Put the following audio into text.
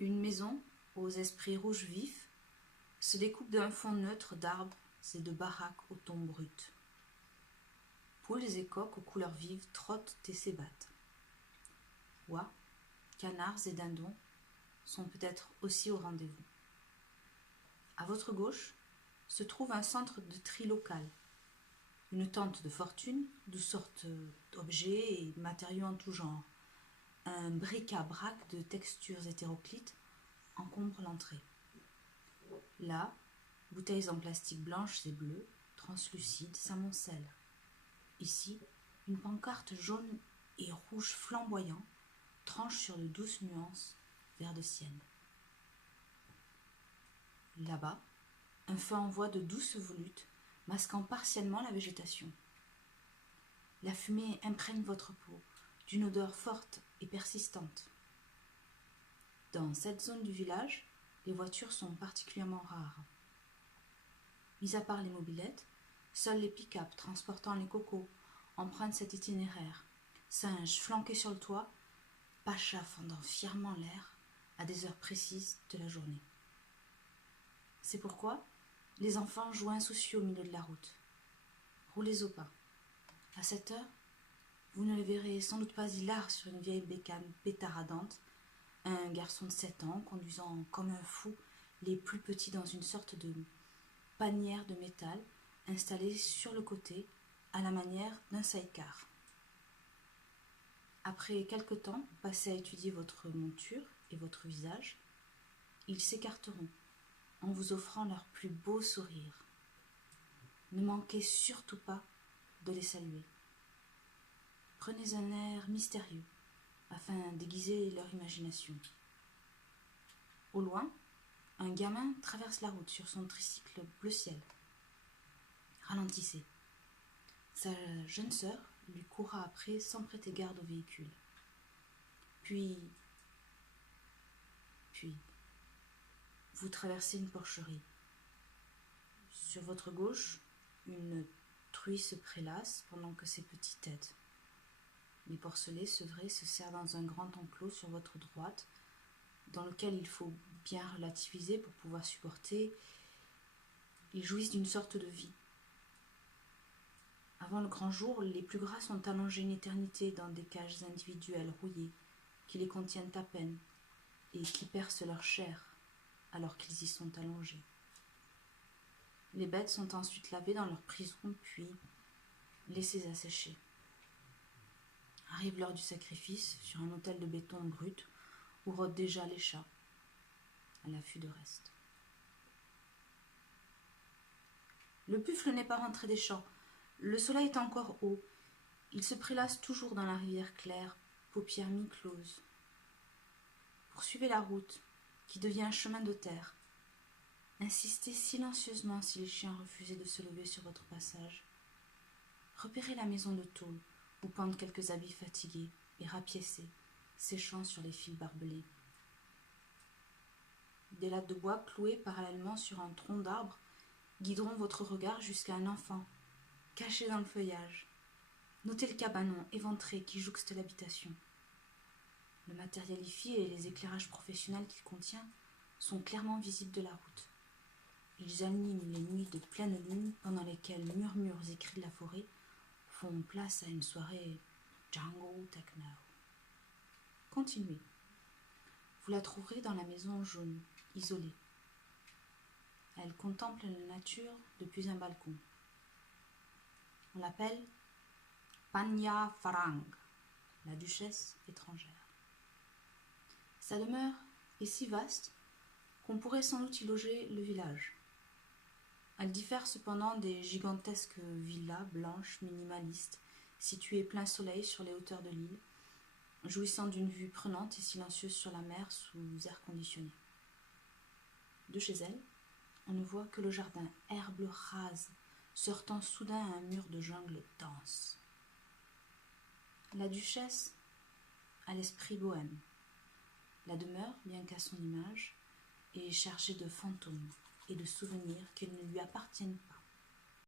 Une maison, aux esprits rouges vifs, se découpe d'un fond neutre d'arbres et de baraques aux tons bruts. Poules et coqs aux couleurs vives trottent et s'ébattent. Oies, canards et dindons sont peut-être aussi au rendez-vous. À votre gauche se trouve un centre de tri local, une tente de fortune, d'où sortent objets et matériaux en tout genre. Un bric-à-brac de textures hétéroclites encombre l'entrée. Là, bouteilles en plastique blanches et bleues, translucides, s'amoncellent. Ici, une pancarte jaune et rouge flamboyant tranche sur de douces nuances vert de sienne. Là-bas, un feu envoie de douces volutes, masquant partiellement la végétation. La fumée imprègne votre peau d'une odeur forte et persistante. Dans cette zone du village, les voitures sont particulièrement rares. Mis à part les mobylettes, seuls les pick-up transportant les cocos empruntent cet itinéraire, singes flanqués sur le toit, pachas fendant fièrement l'air à des heures précises de la journée. C'est pourquoi les enfants jouent insoucieux au milieu de la route. Roulez au pas. À cette heure, vous ne les verrez sans doute pas hilar sur une vieille bécane pétaradante, un garçon de 7 ans conduisant comme un fou les plus petits dans une sorte de panière de métal installée sur le côté à la manière d'un sidecar. Après quelque temps passé à étudier votre monture et votre visage, ils s'écarteront en vous offrant leur plus beau sourire. Ne manquez surtout pas de les saluer. Prenez un air mystérieux afin d'aiguiser leur imagination. Au loin, un gamin traverse la route sur son tricycle bleu ciel. Ralentissez. Sa jeune sœur lui courra après sans prêter garde au véhicule. Puis, vous traversez une porcherie. Sur votre gauche, une truie se prélasse pendant que ses petits têtent. Les porcelets sevrés se serrent dans un grand enclos sur votre droite, dans lequel il faut bien relativiser pour pouvoir supporter. Ils jouissent d'une sorte de vie. Avant le grand jour, les plus gras sont allongés une éternité dans des cages individuelles rouillées, qui les contiennent à peine, et qui percent leur chair alors qu'ils y sont allongés. Les bêtes sont ensuite lavées dans leur prison, puis laissées assécher. Arrive l'heure du sacrifice sur un autel de béton brut où rôdent déjà les chats, à l'affût de reste. Le buffle n'est pas rentré des champs. Le soleil est encore haut. Il se prélasse toujours dans la rivière claire, paupières mi-closes. Poursuivez la route, qui devient un chemin de terre. Insistez silencieusement si les chiens refusaient de se lever sur votre passage. Repérez la maison de tôle, où pendent quelques habits fatigués et rapiécés, séchant sur les fils barbelés. Des lattes de bois clouées parallèlement sur un tronc d'arbre guideront votre regard jusqu'à un enfant, caché dans le feuillage. Notez le cabanon éventré qui jouxte l'habitation. Le matériel hi-fi et les éclairages professionnels qu'il contient sont clairement visibles de la route. Ils animent les nuits de pleine lune pendant lesquelles murmures et cris de la forêt font place à une soirée jungle techno. Continuez. Vous la trouverez dans la maison jaune, isolée. Elle contemple la nature depuis un balcon. On l'appelle Panya Farang, la duchesse étrangère. Sa demeure est si vaste qu'on pourrait sans doute y loger le village. Elle diffère cependant des gigantesques villas blanches minimalistes situées plein soleil sur les hauteurs de l'île, jouissant d'une vue prenante et silencieuse sur la mer sous air conditionné. De chez elle, on ne voit que le jardin, herbe rase, sortant soudain à un mur de jungle dense. La duchesse a l'esprit bohème. La demeure, bien qu'à son image, est chargée de fantômes et de souvenirs qui ne lui appartiennent pas.